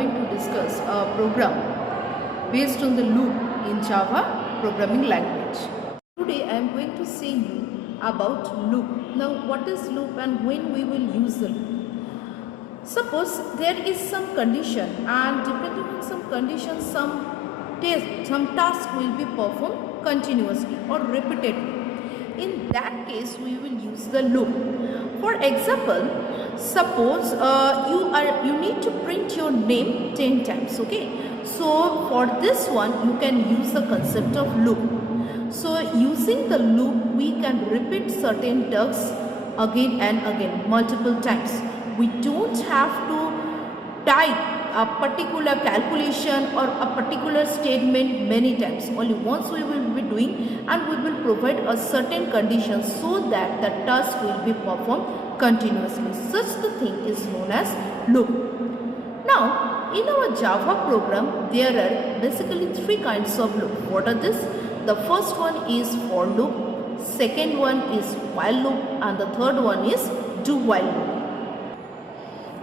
going to discuss a program based on the loop in Java programming language. Today I am going to say you about loop. Now what is loop and when we will use the loop? Suppose there is some condition and depending on some condition some task will be performed continuously or repeatedly. In that case we will use the loop. For example, suppose you need to print your name 10 times, okay? So for this one you can use the concept of loop. So using the loop we can repeat certain tasks again and again multiple times. We don't have to type a particular calculation or a particular statement many times. Only once we will be doing, and we will provide a certain condition so that the task will be performed continuously. Such the thing is known as loop. Now in our Java program there are basically three kinds of loop. What are these? The first one is for loop, second one is while loop, and the third one is do while loop.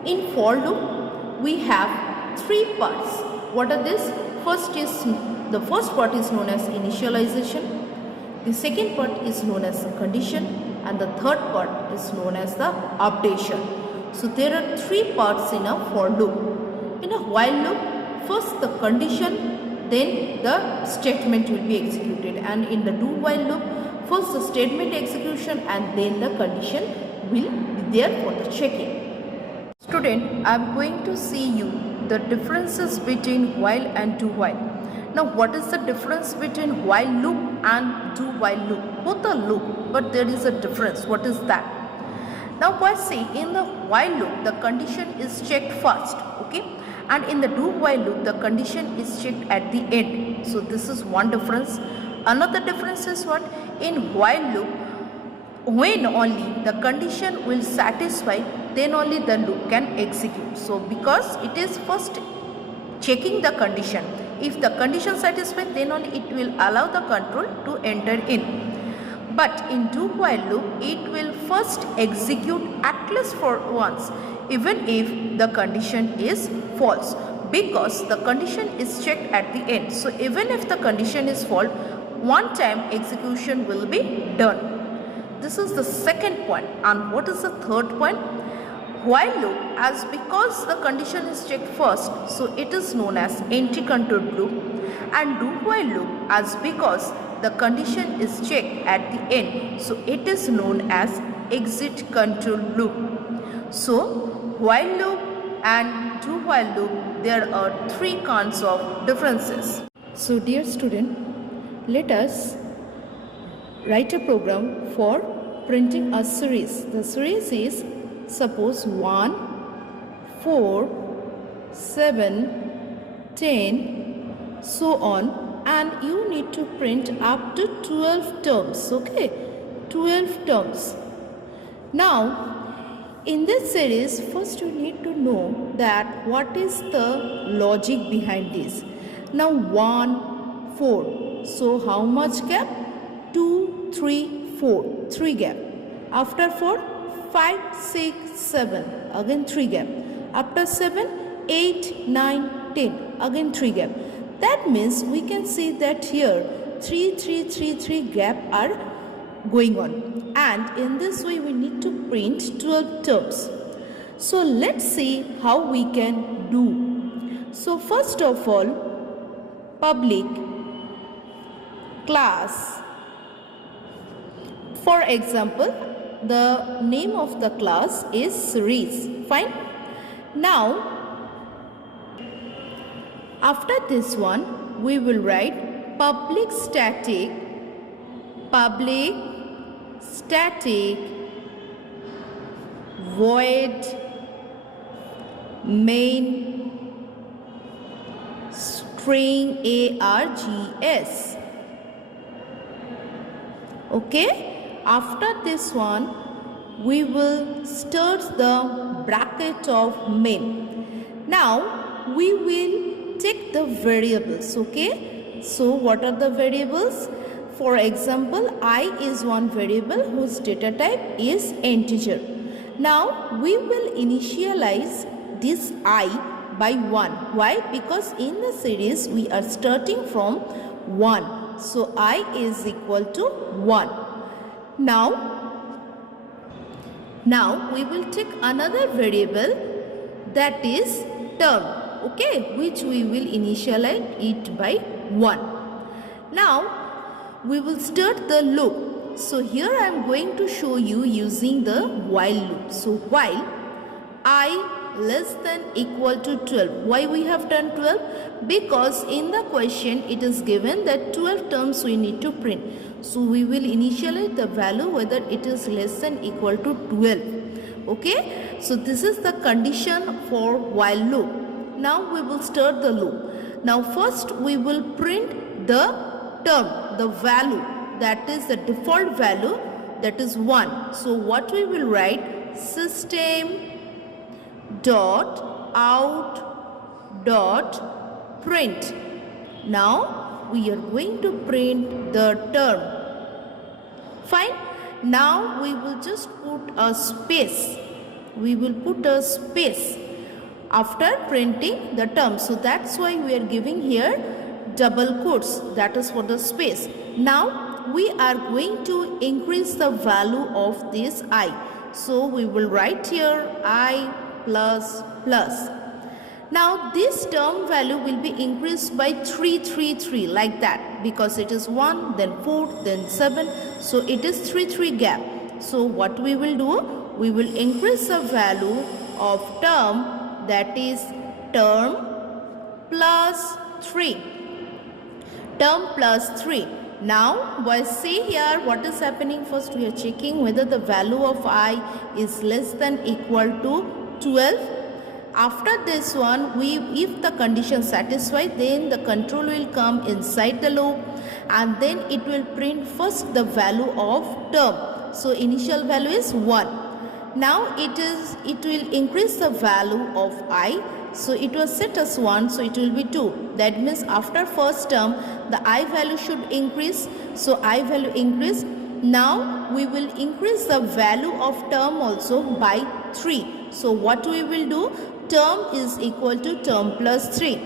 In for loop we have three parts. What are these? The first part is known as initialization, the second part is known as condition, and the third part is known as the updation. So there are three parts in a for loop. In a while loop, first the condition, then the statement will be executed, and in the do while loop, first the statement execution and then the condition will be there for the checking. Student, I am going to see you the differences between while and do while. Now what is the difference between while loop and do while loop? Both are loop, but there is a difference. What is that? Now I say in the while loop the condition is checked first, okay, and in the do while loop the condition is checked at the end. So this is one difference. Another difference is what? In while loop, when only the condition will satisfy, then only the loop can execute. So because it is first checking the condition, if the condition satisfies, then only it will allow the control to enter in. But in do while loop it will first execute at least for once, even if the condition is false, because the condition is checked at the end. So even if the condition is false, one time execution will be done. This is the second point. And what is the third point? While loop, as because the condition is checked first, so it is known as entry control loop, and do while loop, as because the condition is checked at the end, so it is known as exit control loop. So while loop and do while loop, there are three kinds of differences. So dear student, let us write a program for printing a series. The series is suppose 1, 4, 7, 10, so on, and you need to print up to 12 terms, okay, 12 terms. Now in this series first you need to know that what is the logic behind this. Now 1, 4, so how much gap? 2, 3, 4, 3 gap. After 4, 5, 6, 7, again 3 gap. After 7, 8, 9, 10, again 3 gap. That means we can see that here 3, 3, 3, 3 gap are going on, and in this way we need to print 12 terms. So let's see how we can do. So first of all, public class. For example, the name of the class is series. Fine. Now after this one we will write public static void main string args. Okay. After this one we will start the bracket of main. Now we will take the variables, okay. So what are the variables? For example, I is one variable whose data type is integer. Now we will initialize this I by 1. Why? Because in the series we are starting from 1. So I is equal to 1. Now we will take another variable, that is term, okay, which we will initialize it by 1. Now we will start the loop. So here I am going to show you using the while loop. So while I less than equal to 12. Why we have done 12? Because in the question it is given that 12 terms we need to print. So we will initialize the value whether it is less than equal to 12. Okay, so this is the condition for while loop. Now we will start the loop. Now first we will print the term, the value, that is the default value, that is 1. So what we will write, system dot out dot print. Now we are going to print the term. Fine. Now we will just put a space. We will put a space after printing the term. So that's why we are giving here double quotes, that is for the space. Now we are going to increase the value of this I. So we will write here I plus plus. Now this term value will be increased by 3 like that, because it is 1, then 4, then 7. So it is 3 gap. So what we will do? We will increase the value of term, that is term plus 3. Term plus 3. Now boys, see here what is happening. First we are checking whether the value of I is less than equal to 12. After this one, if the condition satisfied, then the control will come inside the loop and then it will print first the value of term. So initial value is 1. Now it will increase the value of I. So it was set as 1, so it will be 2. That means after first term, the I value should increase. So I value increase. Now we will increase the value of term also by 3. So what we will do? Term is equal to term plus 3.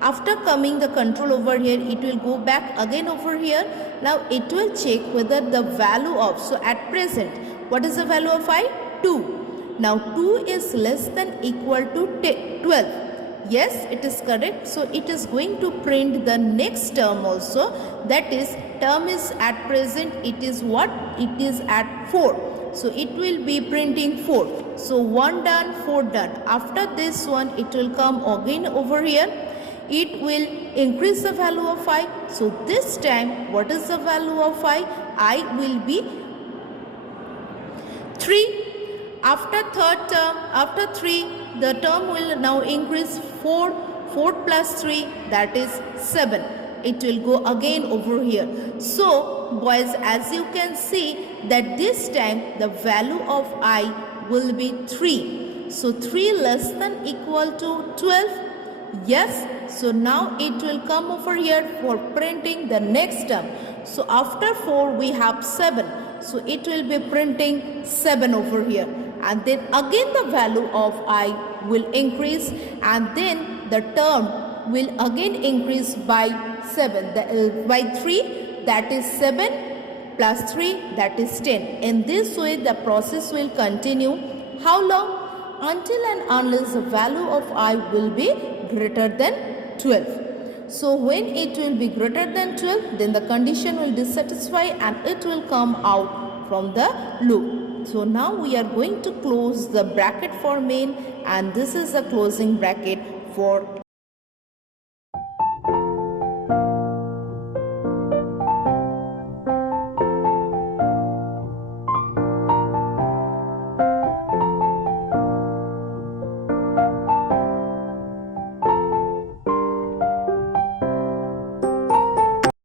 After coming the control over here, it will go back again over here. Now it will check whether the value of, so at present, what is the value of I? 2. Now 2 is less than equal to 12. Yes, it is correct. So it is going to print the next term also. That is, term is at present, it is what? It is at 4. So it will be printing 4. So 1 done, 4 done. After this one, it will come again over here. It will increase the value of I. So this time, what is the value of I? I will be 3. After third term, after 3, the term will now increase 4. 4 plus 3, that is 7. It will go again over here. So boys, as you can see that this time the value of I will be 3. So 3 less than equal to 12. Yes. So now it will come over here for printing the next term. So after 4 we have 7. So it will be printing 7 over here. And then again the value of I will increase, and then the term will again increase by 7, by 3, that is 7 plus 3, that is 10. In this way the process will continue. How long? Until and unless the value of I will be greater than 12. So when it will be greater than 12, then the condition will dissatisfy and it will come out from the loop. So now we are going to close the bracket for main, and this is the closing bracket for